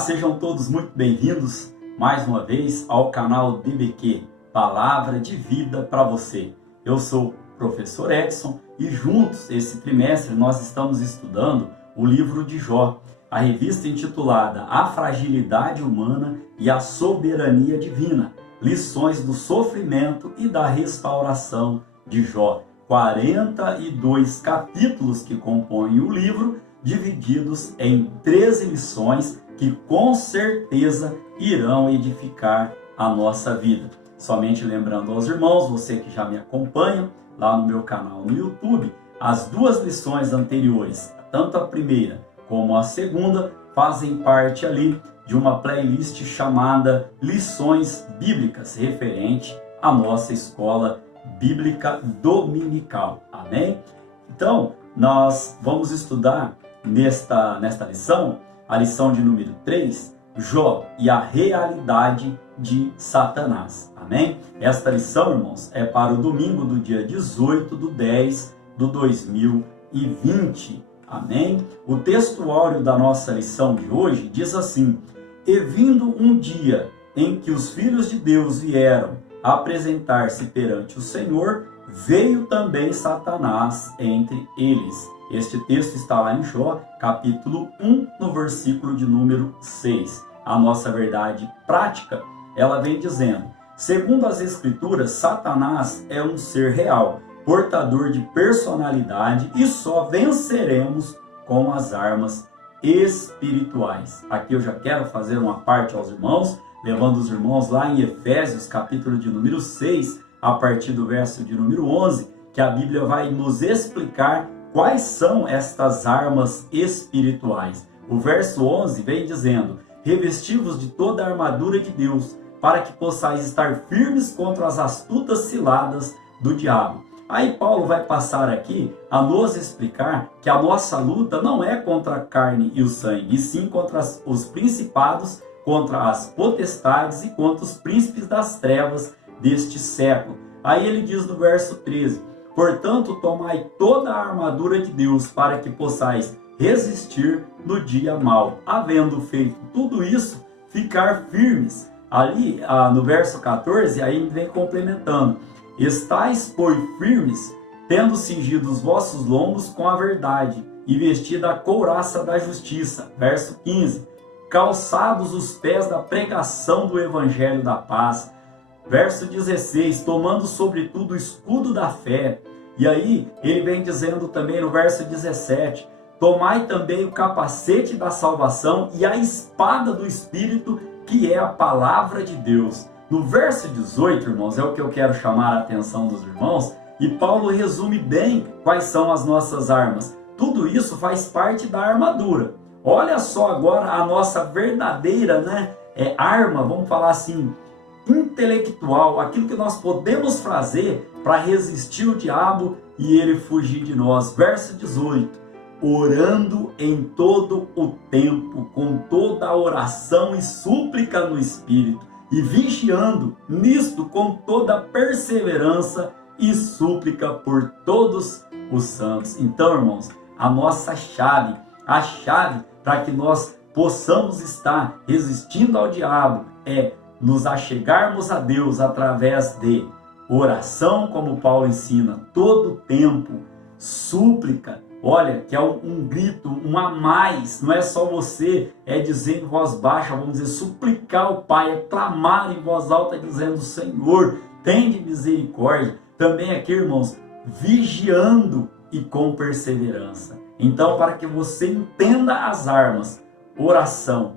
sejam todos muito bem-vindos mais uma vez ao canal DBQ, Palavra de Vida para você. Eu sou o professor Edson e juntos, esse trimestre, nós estamos estudando o livro de Jó, a revista intitulada A Fragilidade Humana e a Soberania Divina, lições do sofrimento e da restauração de Jó. 42 capítulos que compõem o livro, divididos em 13 lições que com certeza irão edificar a nossa vida. Somente lembrando aos irmãos, você que já me acompanha lá no meu canal no YouTube, as duas lições anteriores, tanto a primeira como a segunda, fazem parte ali de uma playlist chamada Lições Bíblicas, referente à nossa escola bíblica dominical. Amém? Então, nós vamos estudar nesta lição, a lição de número 3, Jó e a realidade de Satanás. Amém? Esta lição, irmãos, é para o domingo do dia 18/10/2020. Amém? O texto áureo da nossa lição de hoje diz assim: E vindo um dia em que os filhos de Deus vieram apresentar-se perante o Senhor, veio também Satanás entre eles. Este texto está lá em Jó, capítulo 1, no versículo de número 6. A nossa verdade prática, ela vem dizendo: segundo as Escrituras, Satanás é um ser real, portador de personalidade, e só venceremos com as armas espirituais. Aqui eu já quero fazer uma parte aos irmãos, levando os irmãos lá em Efésios, capítulo de número 6, a partir do verso de número 11, que a Bíblia vai nos explicar quais são estas armas espirituais. O verso 11 vem dizendo: revesti-vos de toda a armadura de Deus, para que possais estar firmes contra as astutas ciladas do diabo. Aí Paulo vai passar aqui a nos explicar que a nossa luta não é contra a carne e o sangue, e sim contra os principados, contra as potestades e contra os príncipes das trevas deste século. Aí ele diz no verso 13: portanto, tomai toda a armadura de Deus, para que possais resistir no dia mau. Havendo feito tudo isso, ficar firmes. Ali, no verso 14, aí ele vem complementando: estais, pois, firmes, tendo cingido os vossos lombos com a verdade, e vestida a couraça da justiça. Verso 15: calçados os pés da pregação do evangelho da paz. Verso 16: tomando sobretudo o escudo da fé. E aí ele vem dizendo também no verso 17: tomai também o capacete da salvação e a espada do Espírito, que é a palavra de Deus. No verso 18, irmãos, é o que eu quero chamar a atenção dos irmãos, e Paulo resume bem quais são as nossas armas. Tudo isso faz parte da armadura. Olha só agora a nossa verdadeira arma, vamos falar assim, intelectual, aquilo que nós podemos fazer para resistir o diabo e ele fugir de nós. Verso 18: orando em todo o tempo, com toda a oração e súplica no Espírito, e vigiando nisto com toda perseverança e súplica por todos os santos. Então, irmãos, a nossa chave, a chave para que nós possamos estar resistindo ao diabo é nos achegarmos a Deus através de oração, como Paulo ensina, todo o tempo, súplica. Olha, que é um grito, um a mais, não é só você dizer em voz baixa, vamos dizer, suplicar ao Pai, é clamar em voz alta dizendo: Senhor, tende misericórdia. Também aqui, irmãos, vigiando e com perseverança. Então, para que você entenda as armas, oração,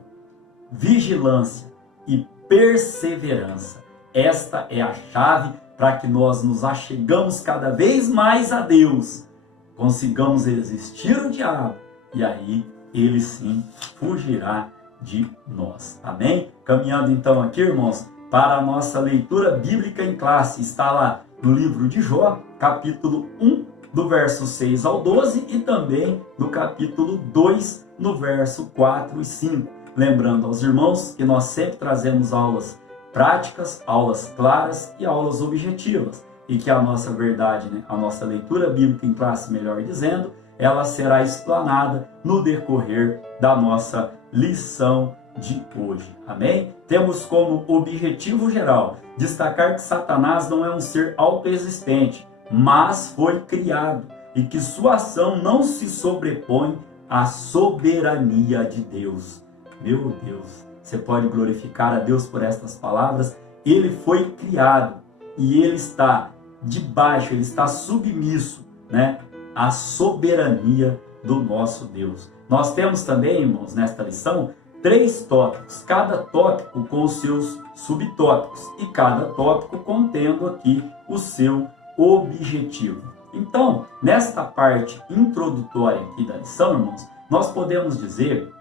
vigilância e perseverança. Esta é a chave para que nós nos achegamos cada vez mais a Deus, consigamos resistir o diabo, e aí ele sim fugirá de nós. Amém? Caminhando então aqui, irmãos, para a nossa leitura bíblica em classe. Está lá no livro de Jó, capítulo 1, do verso 6 ao 12, e também no capítulo 2, no verso 4 e 5. Lembrando aos irmãos que nós sempre trazemos aulas práticas, aulas claras e aulas objetivas. E que a nossa verdade, a nossa leitura bíblica em classe, melhor dizendo, ela será explanada no decorrer da nossa lição de hoje. Amém? Temos como objetivo geral destacar que Satanás não é um ser autoexistente, mas foi criado e que sua ação não se sobrepõe à soberania de Deus. Meu Deus, você pode glorificar a Deus por estas palavras? Ele foi criado e ele está debaixo, ele está submisso, né, à soberania do nosso Deus. Nós temos também, irmãos, nesta lição, 3 tópicos, cada tópico com os seus subtópicos e cada tópico contendo aqui o seu objetivo. Então, nesta parte introdutória aqui da lição, irmãos, nós podemos dizer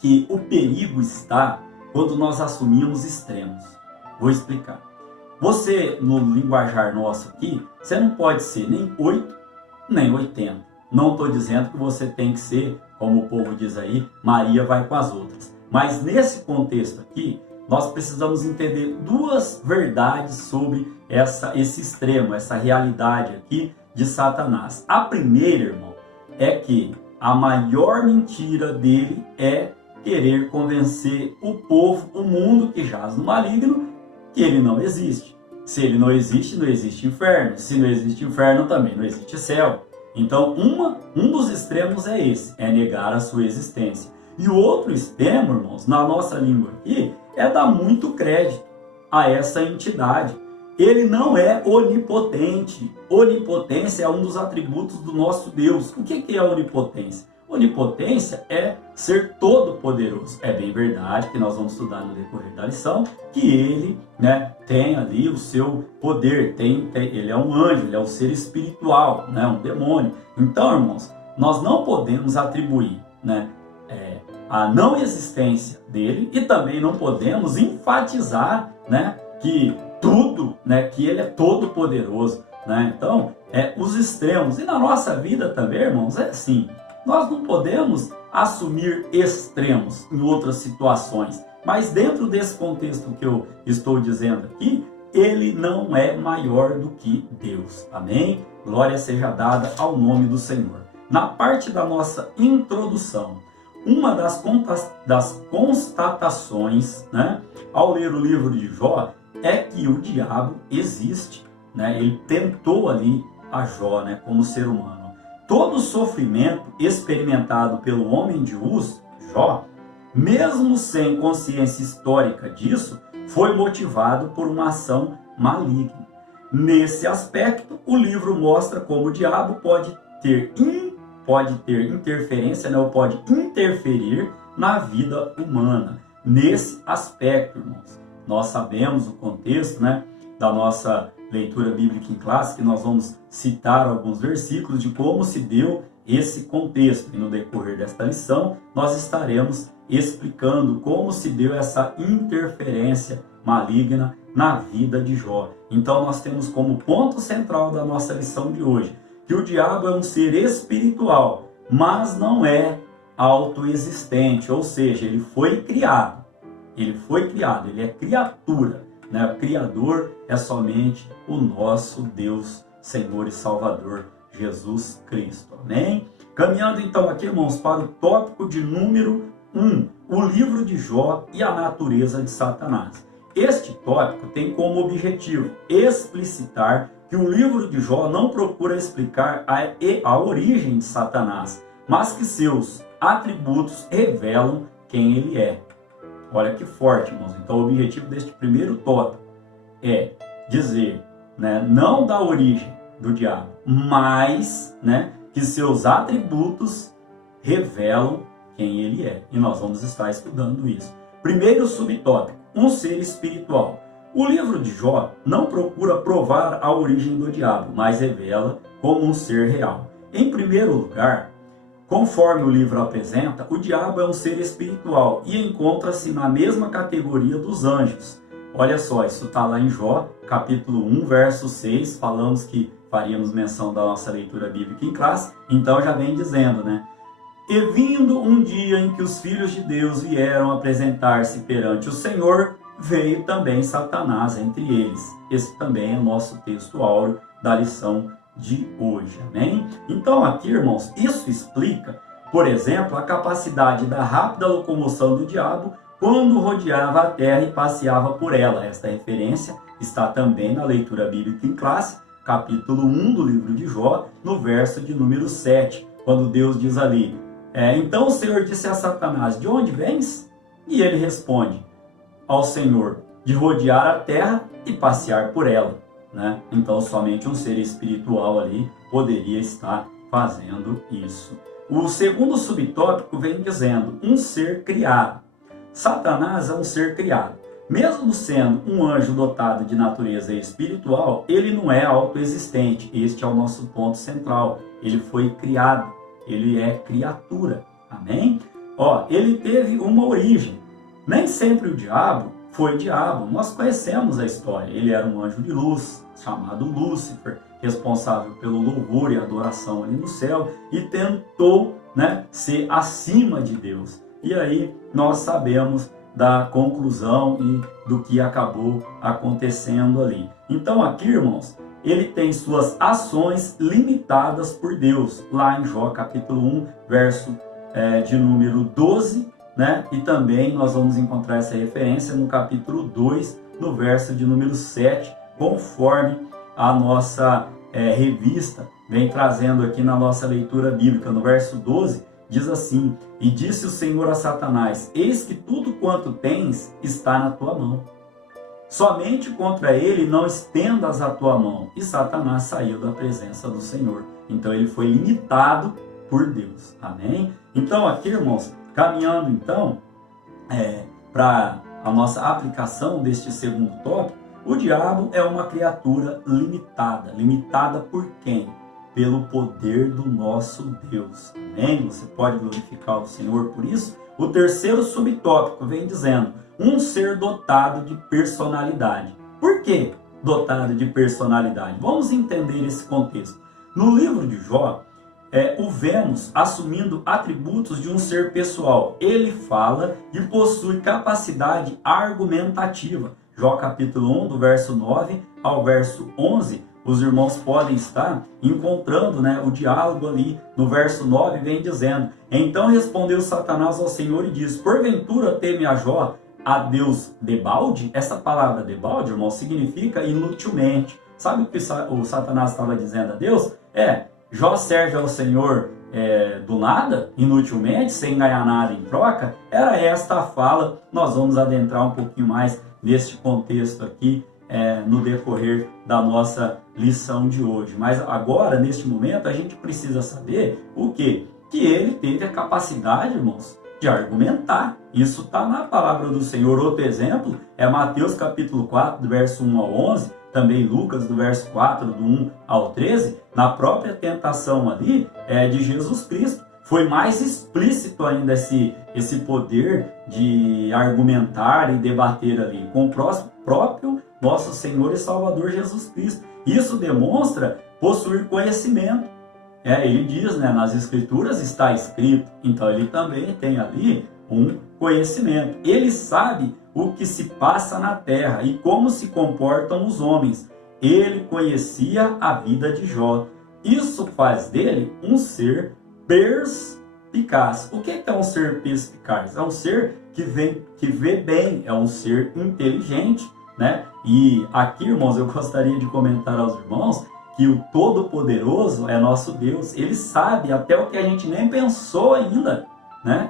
que o perigo está quando nós assumimos extremos. Vou explicar. Você, no linguajar nosso aqui, você não pode ser nem 8, nem 80. Não estou dizendo que você tem que ser, como o povo diz aí, Maria vai com as outras. Mas nesse contexto aqui, nós precisamos entender 2 verdades sobre esse extremo, essa realidade aqui de Satanás. A primeira, irmão, é que a maior mentira dele é querer convencer o povo, o mundo que jaz no maligno, que ele não existe. Se ele não existe, não existe inferno. Se não existe inferno, também não existe céu. Então, um dos extremos é esse, é negar a sua existência. E o outro extremo, irmãos, na nossa língua aqui, é dar muito crédito a essa entidade. Ele não é onipotente. Onipotência é um dos atributos do nosso Deus. O que é onipotência? Onipotência é ser todo-poderoso. É bem verdade que nós vamos estudar no decorrer da lição que ele, né, tem ali o seu poder, ele é um anjo, ele é um ser espiritual, né, um demônio. Então, irmãos, nós não podemos atribuir, né, a não existência dele e também não podemos enfatizar, né, que tudo, né, que ele é todo-poderoso, né? Então, os extremos. E na nossa vida também, irmãos, é assim. Nós não podemos assumir extremos em outras situações, mas dentro desse contexto que eu estou dizendo aqui, ele não é maior do que Deus. Amém? Glória seja dada ao nome do Senhor. Na parte da nossa introdução, uma das constatações, né, ao ler o livro de Jó, é que o diabo existe, né? Ele tentou ali a Jó, né, como ser humano. Todo o sofrimento experimentado pelo homem de Uz, Jó, mesmo sem consciência histórica disso, foi motivado por uma ação maligna. Nesse aspecto, o livro mostra como o diabo pode ter interferência, né, ou pode interferir na vida humana. Nesse aspecto, irmãos, nós sabemos o contexto, né, da nossa leitura bíblica em classe, que nós vamos citar alguns versículos de como se deu esse contexto. E no decorrer desta lição, nós estaremos explicando como se deu essa interferência maligna na vida de Jó. Então nós temos como ponto central da nossa lição de hoje que o diabo é um ser espiritual, mas não é autoexistente, ou seja, ele foi criado, ele é criatura. Né? O Criador é somente o nosso Deus, Senhor e Salvador, Jesus Cristo. Amém? Caminhando então aqui, irmãos, para o tópico de número 1, o livro de Jó e a natureza de Satanás. Este tópico tem como objetivo explicitar que o livro de Jó não procura explicar a origem de Satanás, mas que seus atributos revelam quem ele é. Olha que forte, irmãos. Então o objetivo deste primeiro tópico é dizer, né, não da origem do diabo, mas, né, que seus atributos revelam quem ele é. E nós vamos estar estudando isso. Primeiro subtópico, um ser espiritual. O livro de Jó não procura provar a origem do diabo, mas revela como um ser real. Em primeiro lugar, conforme o livro apresenta, o diabo é um ser espiritual e encontra-se na mesma categoria dos anjos. Olha só, isso está lá em Jó, capítulo 1, verso 6, falamos que faríamos menção da nossa leitura bíblica em classe, então já vem dizendo, né? E vindo um dia em que os filhos de Deus vieram apresentar-se perante o Senhor, veio também Satanás entre eles. Esse também é o nosso texto áureo da lição de hoje, amém? Então aqui, irmãos, isso explica, por exemplo, a capacidade da rápida locomoção do diabo quando rodeava a terra e passeava por ela. Esta referência está também na leitura bíblica em classe, capítulo 1 do livro de Jó, no verso de número 7, quando Deus diz ali, então o Senhor disse a Satanás, de onde vens? E ele responde ao Senhor, de rodear a terra e passear por ela. Né? Então somente um ser espiritual ali poderia estar fazendo isso. O segundo subtópico vem dizendo, um ser criado. Satanás é um ser criado. Mesmo sendo um anjo dotado de natureza espiritual, ele não é autoexistente. Este é o nosso ponto central. Ele foi criado, ele é criatura. Amém? Ele teve uma origem. Nem sempre o diabo foi diabo. Nós conhecemos a história. Ele era um anjo de luz, chamado Lúcifer, responsável pelo louvor e adoração ali no céu, e tentou, ser acima de Deus. E aí nós sabemos da conclusão e do que acabou acontecendo ali. Então aqui, irmãos, ele tem suas ações limitadas por Deus, lá em Jó capítulo 1, verso de número 12, e também nós vamos encontrar essa referência no capítulo 2, no verso de número 7, conforme a nossa revista vem trazendo aqui na nossa leitura bíblica. No verso 12, diz assim, e disse o Senhor a Satanás, eis que tudo quanto tens está na tua mão. Somente contra ele não estendas a tua mão. E Satanás saiu da presença do Senhor. Então ele foi limitado por Deus. Amém? Então aqui, irmãos, caminhando então para a nossa aplicação deste segundo tópico, o diabo é uma criatura limitada. Limitada por quem? Pelo poder do nosso Deus. Amém? Você pode glorificar o Senhor por isso? O terceiro subtópico vem dizendo, um ser dotado de personalidade. Por que dotado de personalidade? Vamos entender esse contexto. No livro de Jó, o vemos assumindo atributos de um ser pessoal. Ele fala e possui capacidade argumentativa. Jó capítulo 1, do verso 9 ao verso 11, os irmãos podem estar encontrando o diálogo ali. No verso 9 vem dizendo, então respondeu Satanás ao Senhor e disse, porventura teme a Jó a Deus debalde? Essa palavra debalde, irmão, significa inutilmente. Sabe o que o Satanás estava dizendo a Deus? Jó serve ao Senhor do nada, inutilmente, sem ganhar nada em troca? Era esta a fala. Nós vamos adentrar um pouquinho mais neste contexto aqui, no decorrer da nossa lição de hoje. Mas agora, neste momento, a gente precisa saber o quê? Que ele teve a capacidade, irmãos, de argumentar. Isso está na palavra do Senhor. Outro exemplo é Mateus capítulo 4, do verso 1 ao 11, também Lucas, do verso 4, do 1 ao 13, na própria tentação ali de Jesus Cristo. Foi mais explícito ainda esse poder de argumentar e debater ali com o próprio nosso Senhor e Salvador Jesus Cristo. Isso demonstra possuir conhecimento. Ele diz, nas Escrituras está escrito, então ele também tem ali um conhecimento. Ele sabe o que se passa na terra e como se comportam os homens. Ele conhecia a vida de Jó. Isso faz dele um ser perspicaz. O que é um ser perspicaz? É um ser que vê bem, é um ser inteligente, E aqui, irmãos, eu gostaria de comentar aos irmãos que o Todo-Poderoso é nosso Deus. Ele sabe até o que a gente nem pensou ainda,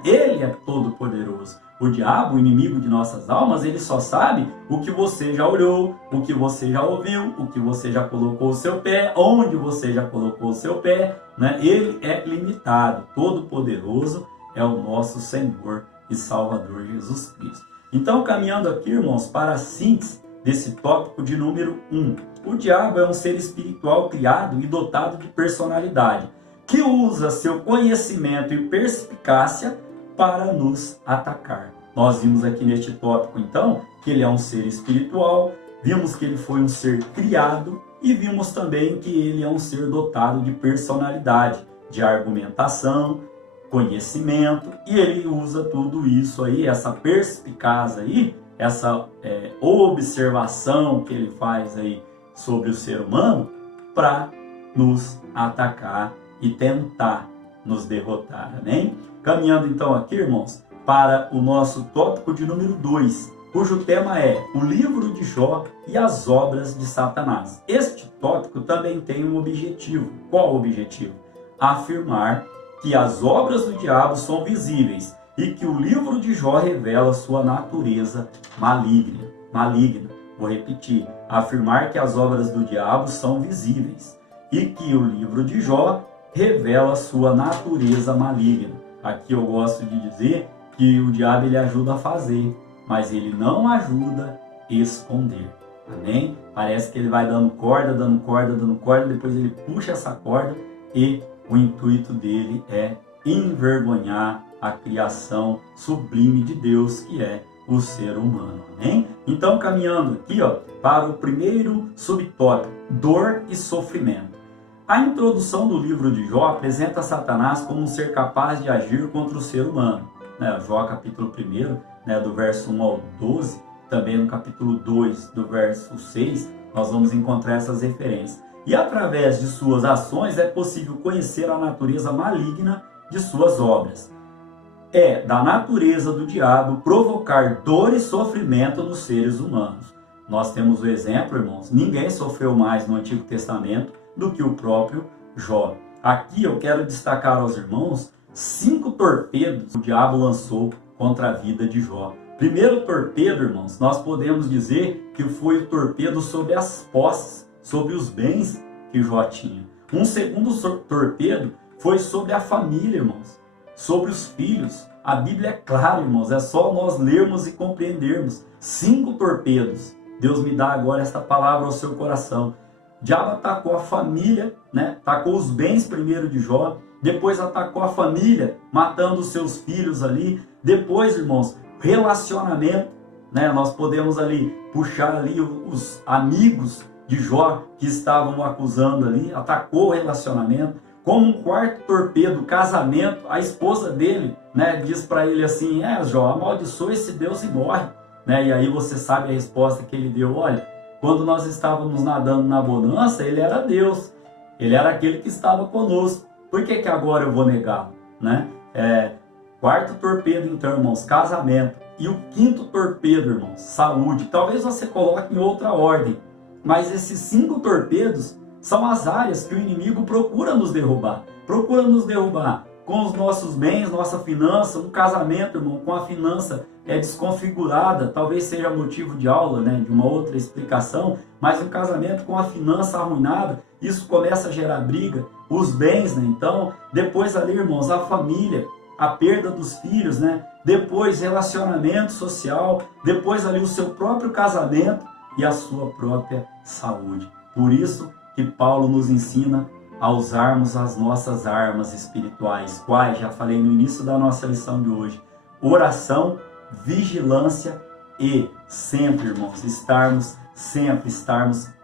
Ele é todo-poderoso. O diabo, o inimigo de nossas almas, ele só sabe o que você já olhou, o que você já ouviu, o que você já colocou o seu pé, onde você já colocou o seu pé, Ele é limitado. Todo-poderoso é o nosso Senhor e Salvador Jesus Cristo. Então, caminhando aqui, irmãos, para a síntese desse tópico de número 1. O diabo é um ser espiritual criado e dotado de personalidade, que usa seu conhecimento e perspicácia para nos atacar. Nós vimos aqui neste tópico, então, que ele é um ser espiritual, vimos que ele foi um ser criado e vimos também que ele é um ser dotado de personalidade, de argumentação, conhecimento, e ele usa tudo isso aí, essa perspicácia aí, essa observação que ele faz aí sobre o ser humano para nos atacar e tentar nos derrotar, amém? Caminhando então aqui, irmãos, para o nosso tópico de número 2, cujo tema é o livro de Jó e as obras de Satanás. Este tópico também tem um objetivo. Qual o objetivo? Afirmar que as obras do diabo são visíveis e que o livro de Jó revela sua natureza maligna. Vou repetir, afirmar que as obras do diabo são visíveis e que o livro de Jó revela sua natureza maligna. Aqui eu gosto de dizer que o diabo ele ajuda a fazer, mas ele não ajuda a esconder. Amém? Parece que ele vai dando corda, depois ele puxa essa corda e o intuito dele é envergonhar a criação sublime de Deus, que é o ser humano. Amém? Então, caminhando aqui para o primeiro subtópico, dor e sofrimento. A introdução do livro de Jó apresenta Satanás como um ser capaz de agir contra o ser humano. Jó capítulo 1, do verso 1 ao 12, também no capítulo 2, do verso 6, nós vamos encontrar essas referências. E através de suas ações é possível conhecer a natureza maligna de suas obras. É da natureza do diabo provocar dor e sofrimento nos seres humanos. Nós temos o exemplo, irmãos, ninguém sofreu mais no Antigo Testamento do que o próprio Jó. Aqui eu quero destacar aos irmãos 5 torpedos que o diabo lançou contra a vida de Jó. Primeiro torpedo, irmãos, nós podemos dizer que foi o torpedo sobre as posses, sobre os bens que Jó tinha. Um segundo torpedo foi sobre a família, irmãos, sobre os filhos. A Bíblia é clara, irmãos, é só nós lermos e compreendermos. 5 torpedos. Deus me dá agora esta palavra ao seu coração. O diabo atacou a família, atacou os bens primeiro de Jó, depois atacou a família, matando os seus filhos ali. Depois, irmãos, relacionamento, nós podemos ali puxar ali os amigos de Jó que estavam o acusando ali, atacou o relacionamento. Como um quarto torpedo, casamento, a esposa dele, diz para ele assim: Jó, amaldiçoa esse Deus e morre. E aí você sabe a resposta que ele deu: olha, quando nós estávamos nadando na bonança, ele era Deus, ele era aquele que estava conosco, por que agora eu vou negá-lo? Quarto torpedo, então, irmãos, casamento. E o quinto torpedo, irmãos, saúde. Talvez você coloque em outra ordem, mas esses 5 torpedos são as áreas que o inimigo procura nos derrubar. Procura nos derrubar com os nossos bens, nossa finança. Um casamento, irmão, com a finança desconfigurada, talvez seja motivo de aula, de uma outra explicação, mas um casamento com a finança arruinada, isso começa a gerar briga. Os bens, então, depois ali, irmãos, a família, a perda dos filhos, depois relacionamento social, depois ali o seu próprio casamento e a sua própria saúde. Por isso que Paulo nos ensina a usarmos as nossas armas espirituais, quais já falei no início da nossa lição de hoje: oração, vigilância e sempre, irmãos, estarmos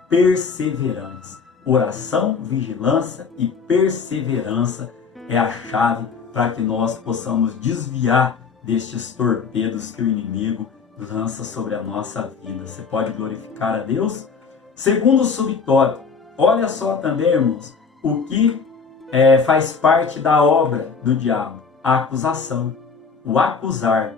perseverantes. Oração, vigilância e perseverança é a chave para que nós possamos desviar destes torpedos que o inimigo lança sobre a nossa vida. Você pode glorificar a Deus? Segundo subtópico, olha só também, irmãos, o que faz parte da obra do diabo: a acusação, o acusar.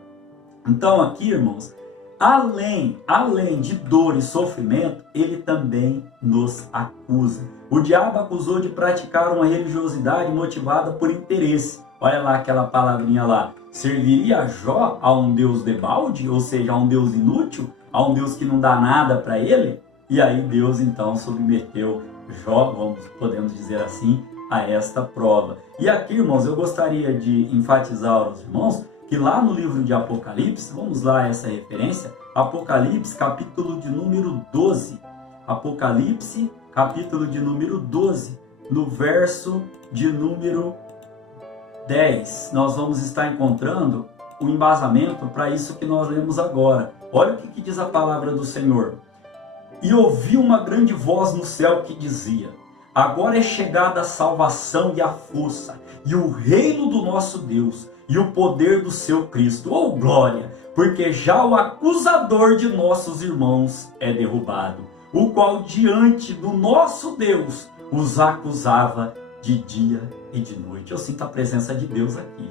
Então aqui, irmãos, além de dor e sofrimento, ele também nos acusa. O diabo acusou de praticar uma religiosidade motivada por interesse. Olha lá aquela palavrinha lá: serviria Jó a um Deus debalde, ou seja, a um Deus inútil, a um Deus que não dá nada para ele? E aí Deus então submeteu Jó, podemos dizer assim, a esta prova. E aqui, irmãos, eu gostaria de enfatizar aos irmãos que lá no livro de Apocalipse, vamos lá essa referência, Apocalipse capítulo de número 12, Apocalipse capítulo de número 12, no verso de número 10, nós vamos estar encontrando o embasamento para isso que nós lemos agora. Olha o que diz a palavra do Senhor. E ouvi uma grande voz no céu que dizia: agora é chegada a salvação e a força, e o reino do nosso Deus, e o poder do seu Cristo. Oh, glória! Porque já o acusador de nossos irmãos é derrubado, o qual diante do nosso Deus os acusava de dia e de noite. Eu sinto a presença de Deus aqui.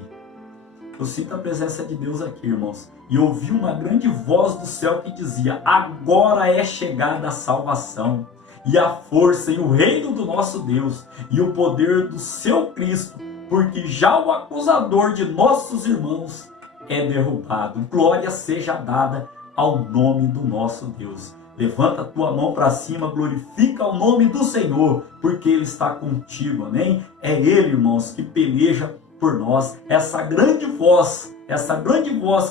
eu sinto a presença de Deus aqui, irmãos. E ouvi uma grande voz do céu que dizia: agora é chegada a salvação, e a força e o reino do nosso Deus, e o poder do seu Cristo, porque já o acusador de nossos irmãos é derrubado. Glória seja dada ao nome do nosso Deus. Levanta a tua mão para cima, glorifica o nome do Senhor, porque Ele está contigo, amém? É Ele, irmãos, que peleja por nós. Essa grande voz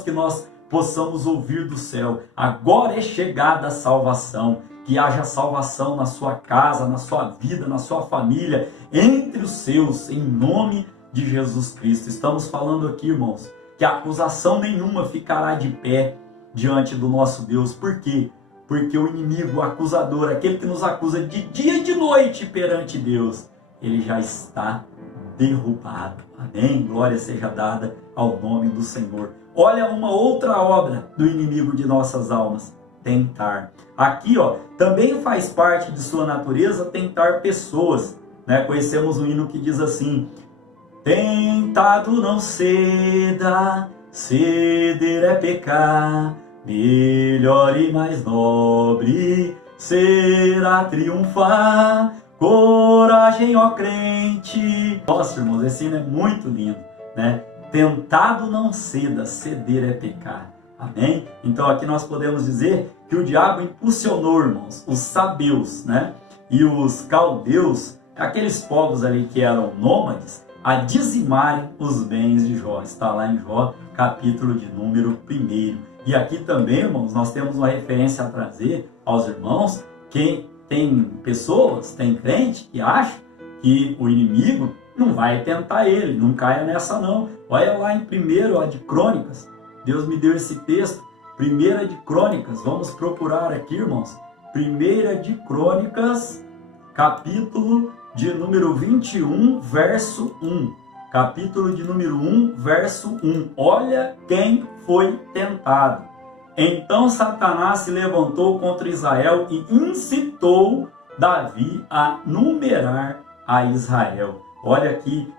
que nós possamos ouvir do céu. Agora é chegada a salvação. Que haja salvação na sua casa, na sua vida, na sua família, entre os seus, em nome de Jesus Cristo. Estamos falando aqui, irmãos, que acusação nenhuma ficará de pé diante do nosso Deus. Por quê? Porque o inimigo, o acusador, aquele que nos acusa de dia e de noite perante Deus, ele já está derrubado. Amém? Glória seja dada ao nome do Senhor. Olha uma outra obra do inimigo de nossas almas: tentar. Aqui, ó, também faz parte de sua natureza tentar pessoas, né? Conhecemos um hino que diz assim: tentado não ceda, ceder é pecar, melhor e mais nobre será triunfar, coragem, ó crente. Nossa, irmãos, esse hino é muito lindo, né? Tentado não ceda, ceder é pecar. Amém? Então aqui nós podemos dizer que o diabo impulsionou, irmãos, os sabeus, né? E os caldeus, aqueles povos ali que eram nômades, a dizimarem os bens de Jó. Está lá em Jó, capítulo de número 1. E aqui também, irmãos, nós temos uma referência a trazer aos irmãos, que tem pessoas, tem crente que acha que o inimigo não vai tentar ele, não caia nessa não. Olha lá em 1 de Crônicas, Deus me deu esse texto, 1 de Crônicas, vamos procurar aqui, irmãos, 1 de Crônicas, capítulo de número 21, verso 1. Capítulo de número 1, verso 1. Olha quem foi tentado. Então Satanás se levantou contra Israel e incitou Davi a numerar a Israel. Olha aqui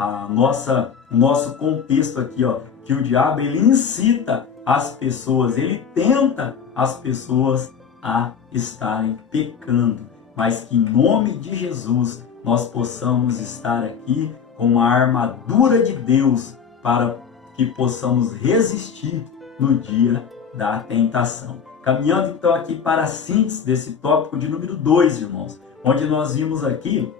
o nosso contexto aqui, ó, que o diabo ele incita as pessoas, ele tenta as pessoas a estarem pecando, mas que em nome de Jesus nós possamos estar aqui com a armadura de Deus para que possamos resistir no dia da tentação. Caminhando então aqui para a síntese desse tópico de número 2, irmãos, onde nós vimos aqui,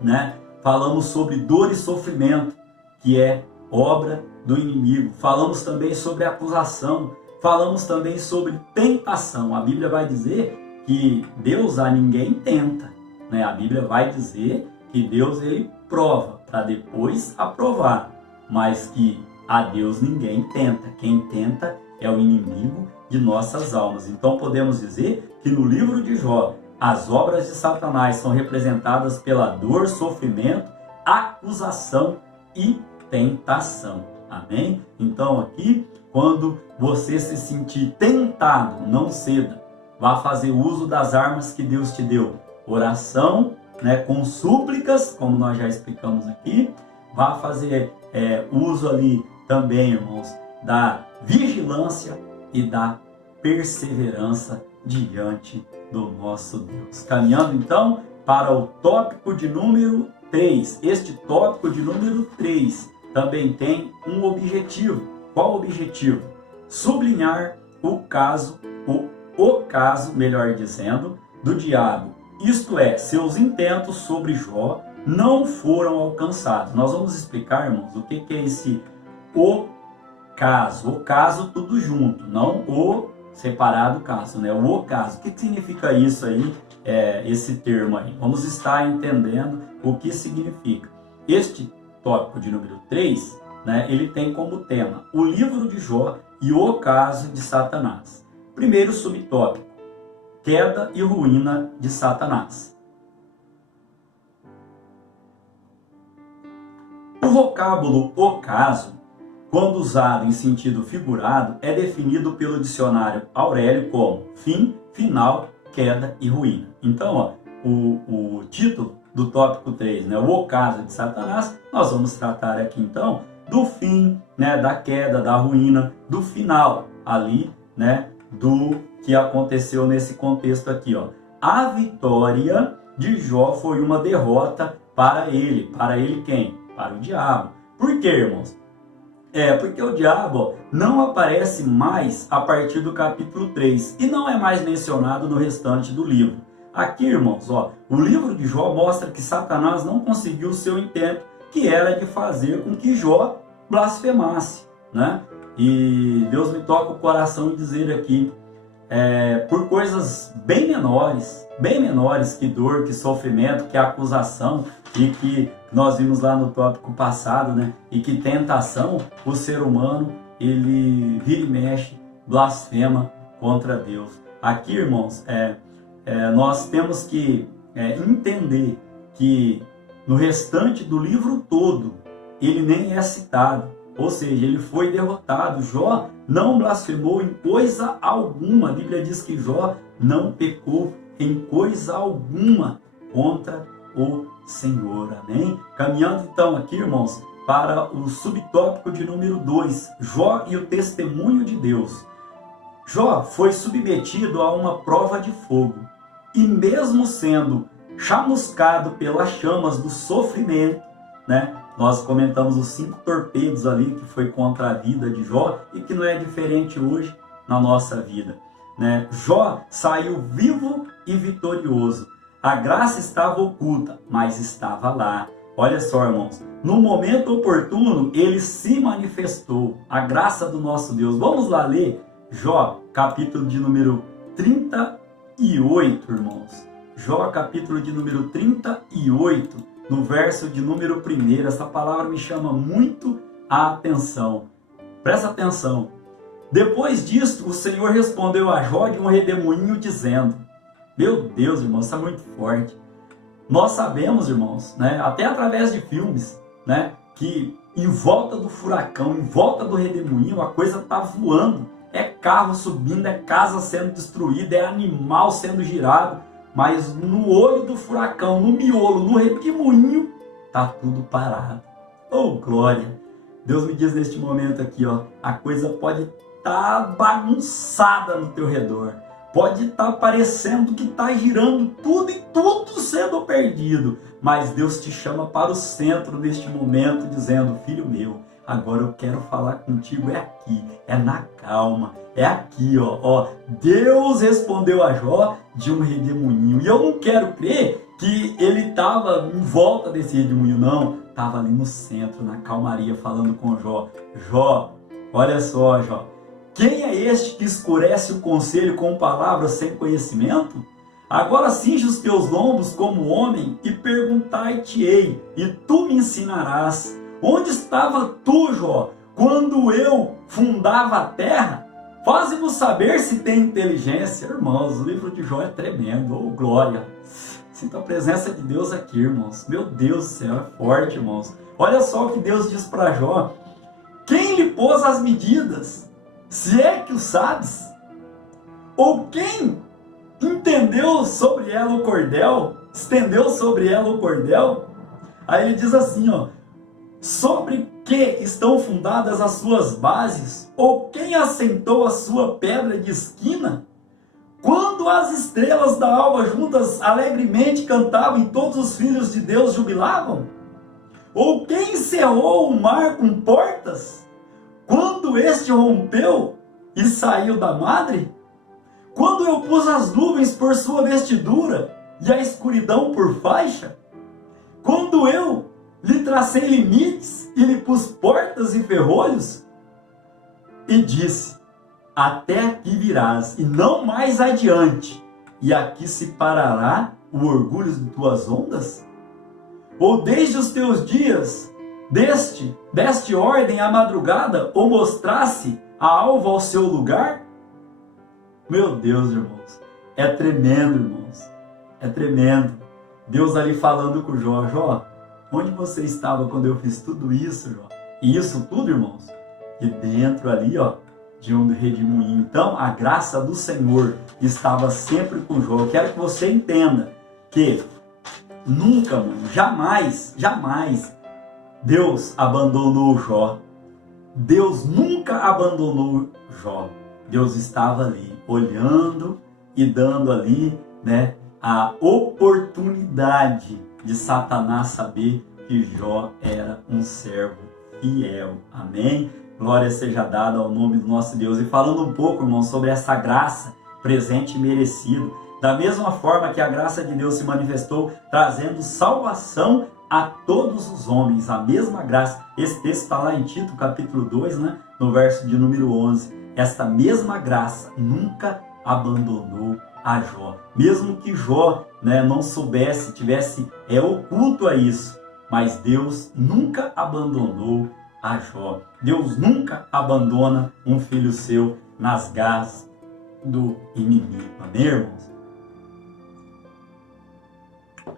né, falamos sobre dor e sofrimento, que é obra do inimigo. Falamos também sobre acusação, falamos também sobre tentação. A Bíblia vai dizer que Deus a ninguém tenta, né? A Bíblia vai dizer que Deus ele prova para depois aprovar, mas que a Deus ninguém tenta. Quem tenta é o inimigo de nossas almas. Então podemos dizer que no livro de Jó, as obras de Satanás são representadas pela dor, sofrimento, acusação e tentação. Amém? Então aqui, quando você se sentir tentado, não ceda. Vá fazer uso das armas que Deus te deu. Oração, né, com súplicas, como nós já explicamos aqui. Vá fazer uso ali também, irmãos, da vigilância e da perseverança diante do nosso Deus. Caminhando então para o tópico de número 3. Este tópico de número 3 também tem um objetivo. Qual o objetivo? Sublinhar o caso, melhor dizendo, do diabo. Isto é, seus intentos sobre Jó não foram alcançados. Nós vamos explicar, irmãos, o que é esse caso. O caso tudo junto, não o separado caso, né? O caso. O que significa isso aí, esse termo aí? Vamos estar entendendo o que significa. Este tópico de número 3, né, ele tem como tema o livro de Jó e o caso de Satanás. Primeiro subtópico, queda e ruína de Satanás. O vocábulo ocaso, quando usado em sentido figurado, é definido pelo dicionário Aurélio como fim, final, queda e ruína. Então, ó, o título do tópico 3, né, o ocaso de Satanás, nós vamos tratar aqui então do fim, né, da queda, da ruína, do final ali, né, do que aconteceu nesse contexto aqui, ó. A vitória de Jó foi uma derrota para ele. Para ele quem? Para o diabo. Por quê, irmãos? Porque o diabo não aparece mais a partir do capítulo 3 e não é mais mencionado no restante do livro. Aqui, irmãos, ó, o livro de Jó mostra que Satanás não conseguiu o seu intento, que era de fazer com que Jó blasfemasse, né? E Deus me toca o coração em dizer aqui, por coisas bem menores que dor, que sofrimento, que acusação, e que nós vimos lá no tópico passado, né? E que tentação, o ser humano, ele vira e mexe, blasfema contra Deus. Aqui, irmãos, nós temos que entender que no restante do livro todo, ele nem é citado. Ou seja, ele foi derrotado. Jó não blasfemou em coisa alguma. A Bíblia diz que Jó não pecou em coisa alguma contra o Senhor. Amém? Caminhando então aqui, irmãos, para o subtópico de número 2, Jó e o testemunho de Deus. Jó foi submetido a uma prova de fogo. E mesmo sendo chamuscado pelas chamas do sofrimento, né? Nós comentamos os 5 torpedos ali que foi contra a vida de Jó e que não é diferente hoje na nossa vida, né? Jó saiu vivo e vitorioso. A graça estava oculta, mas estava lá. Olha só, irmãos, no momento oportuno ele se manifestou, a graça do nosso Deus. Vamos lá ler Jó, capítulo de número 38, irmãos. Jó, capítulo de número 38. No verso de número 1, essa palavra me chama muito a atenção. Presta atenção. Depois disto, o Senhor respondeu a Jó de um redemoinho dizendo, meu Deus, irmãos, isso é muito forte. Nós sabemos, irmãos, né, até através de filmes, né, que em volta do furacão, em volta do redemoinho, a coisa está voando. É carro subindo, é casa sendo destruída, é animal sendo girado. Mas no olho do furacão, no miolo, no redemoinho, tá tudo parado. Oh, glória! Deus me diz neste momento aqui, ó, a coisa pode estar bagunçada no teu redor. Pode estar parecendo que está girando tudo e tudo sendo perdido. Mas Deus te chama para o centro neste momento, dizendo, filho meu, agora eu quero falar contigo, é aqui, é na calma, é aqui, ó. Deus respondeu a Jó de um redemoinho. E eu não quero crer que ele estava em volta desse redemoinho, não. Estava ali no centro, na calmaria, falando com Jó. Jó, olha só, Jó. Quem é este que escurece o conselho com palavras sem conhecimento? Agora cinge os teus lombos como homem e perguntai-te-ei, e tu me ensinarás. Onde estava tu, Jó, quando eu fundava a terra? Faze-nos saber se tem inteligência. Irmãos, o livro de Jó é tremendo. Oh, glória! Sinto a presença de Deus aqui, irmãos. Meu Deus do céu, é forte, irmãos. Olha só o que Deus diz para Jó. Quem lhe pôs as medidas? Se é que o sabes? Ou quem entendeu sobre ela o cordel? Estendeu sobre ela o cordel? Aí ele diz assim, ó. Sobre que estão fundadas as suas bases? Ou quem assentou a sua pedra de esquina? Quando as estrelas da alva juntas alegremente cantavam e todos os filhos de Deus jubilavam? Ou quem encerrou o mar com portas? Quando este rompeu e saiu da madre? Quando eu pus as nuvens por sua vestidura e a escuridão por faixa? Quando eu lhe tracei limites e lhe pus portas e ferrolhos? E disse, até aqui virás e não mais adiante, e aqui se parará o orgulho de tuas ondas? Ou desde os teus dias, deste ordem à madrugada, ou mostrasse a alva ao seu lugar? Meu Deus, irmãos, é tremendo, irmãos, é tremendo. Deus ali falando com Jó, Jó, onde você estava quando eu fiz tudo isso, Jó? E isso tudo, irmãos, de dentro ali, ó, de um redemoinho. Então, a graça do Senhor estava sempre com Jó. Eu quero que você entenda que nunca, mano, jamais Deus abandonou Jó. Deus nunca abandonou Jó. Deus estava ali, olhando e dando ali, né, a oportunidade de Satanás saber que Jó era um servo fiel. Amém? Glória seja dada ao nome do nosso Deus. E falando um pouco, irmão, sobre essa graça presente e merecida, da mesma forma que a graça de Deus se manifestou, trazendo salvação a todos os homens, a mesma graça. Esse texto está lá em Tito, capítulo 2, né, no verso de número 11. Esta mesma graça nunca abandonou a Jó. Mesmo que Jó, né, não soubesse, tivesse oculto a isso, mas Deus nunca abandonou a Jó. Deus nunca abandona um filho seu nas garras do inimigo. Amém, irmãos?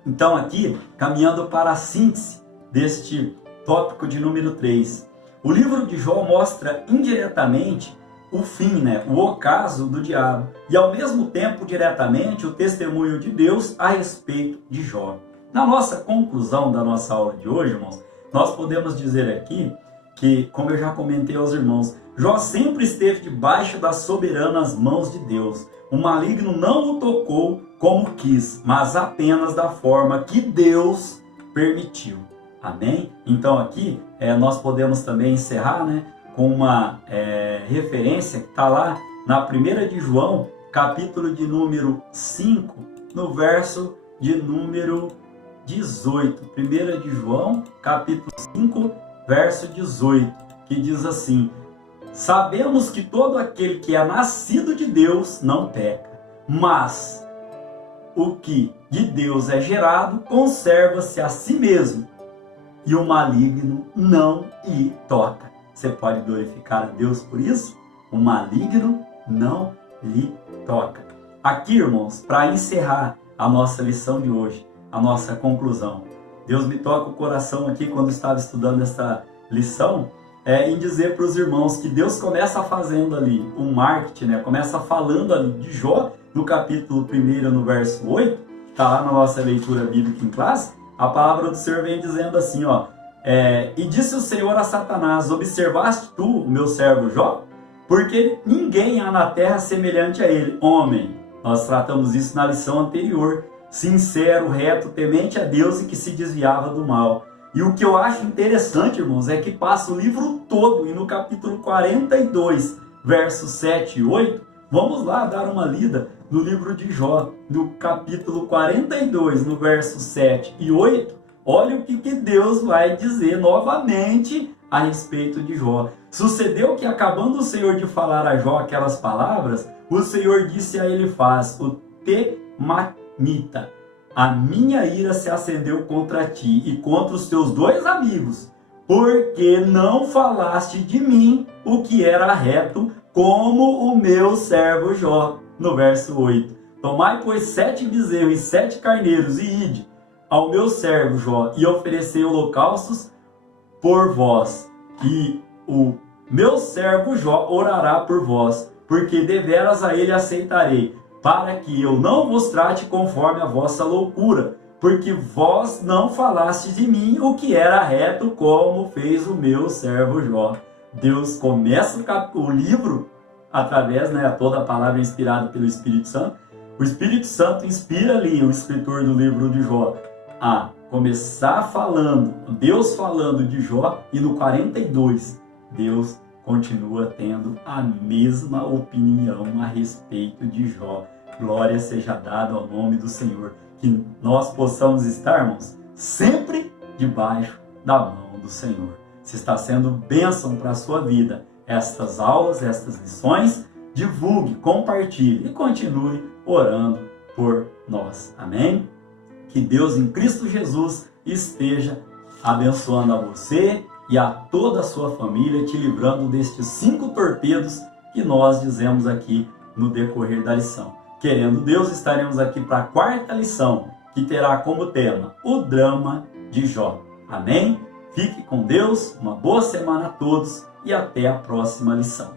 Então aqui, caminhando para a síntese deste tópico de número 3, o livro de Jó mostra indiretamente o fim, né, o ocaso do diabo, e ao mesmo tempo diretamente o testemunho de Deus a respeito de Jó. Na nossa conclusão da nossa aula de hoje, irmãos, nós podemos dizer aqui que, como eu já comentei aos irmãos, Jó sempre esteve debaixo das soberanas mãos de Deus. O maligno não o tocou como quis, mas apenas da forma que Deus permitiu. Amém? Então aqui nós podemos também encerrar, né, com uma referência que está lá na 1 de João, capítulo de número 5, no verso de número 18. 1 de João, capítulo 5, verso 18, que diz assim: sabemos que todo aquele que é nascido de Deus não peca, mas o que de Deus é gerado conserva-se a si mesmo, e o maligno não lhe toca. Você pode glorificar a Deus por isso? O maligno não lhe toca. Aqui, irmãos, para encerrar a nossa lição de hoje, a nossa conclusão, Deus me toca o coração aqui quando estava estudando essa lição, em dizer para os irmãos que Deus começa fazendo ali um marketing, né? Começa falando ali de Jó, no capítulo 1, no verso 8, está lá na nossa leitura bíblica em classe, a palavra do Senhor vem dizendo assim, ó, e disse o Senhor a Satanás: observaste tu o meu servo Jó? Porque ninguém há na terra semelhante a ele, homem. Nós tratamos isso na lição anterior. Sincero, reto, temente a Deus e que se desviava do mal. E o que eu acho interessante, irmãos, é que passa o livro todo, e no capítulo 42, versos 7 e 8, vamos lá dar uma lida no livro de Jó, no capítulo 42, no verso 7 e 8, olha o que Deus vai dizer novamente a respeito de Jó. Sucedeu que, acabando o Senhor de falar a Jó aquelas palavras, o Senhor disse a Elifaz, o Temanita: a minha ira se acendeu contra ti e contra os teus dois amigos, porque não falaste de mim o que era reto, como o meu servo Jó. No verso 8, tomai, pois, 7 bezerros e 7 carneiros, e ide ao meu servo Jó, e oferecei holocaustos por vós, e o meu servo Jó orará por vós, porque deveras a ele aceitarei, para que eu não vos trate conforme a vossa loucura, porque vós não falastes de mim o que era reto, como fez o meu servo Jó. Deus começa o livro através, né, toda a palavra inspirada pelo Espírito Santo. O Espírito Santo inspira ali o escritor do livro de Jó a começar falando, Deus falando de Jó, e no 42, Deus continua tendo a mesma opinião a respeito de Jó. Glória seja dada ao nome do Senhor. Que nós possamos estar, irmãos, sempre debaixo da mão do Senhor. Se está sendo bênção para a sua vida estas aulas, estas lições, divulgue, compartilhe e continue orando por nós. Amém? Que Deus em Cristo Jesus esteja abençoando a você e a toda a sua família, te livrando destes 5 torpedos que nós dizemos aqui no decorrer da lição. Querendo Deus, estaremos aqui para a 4ª lição, que terá como tema o drama de Jó. Amém? Fique com Deus, uma boa semana a todos e até a próxima lição.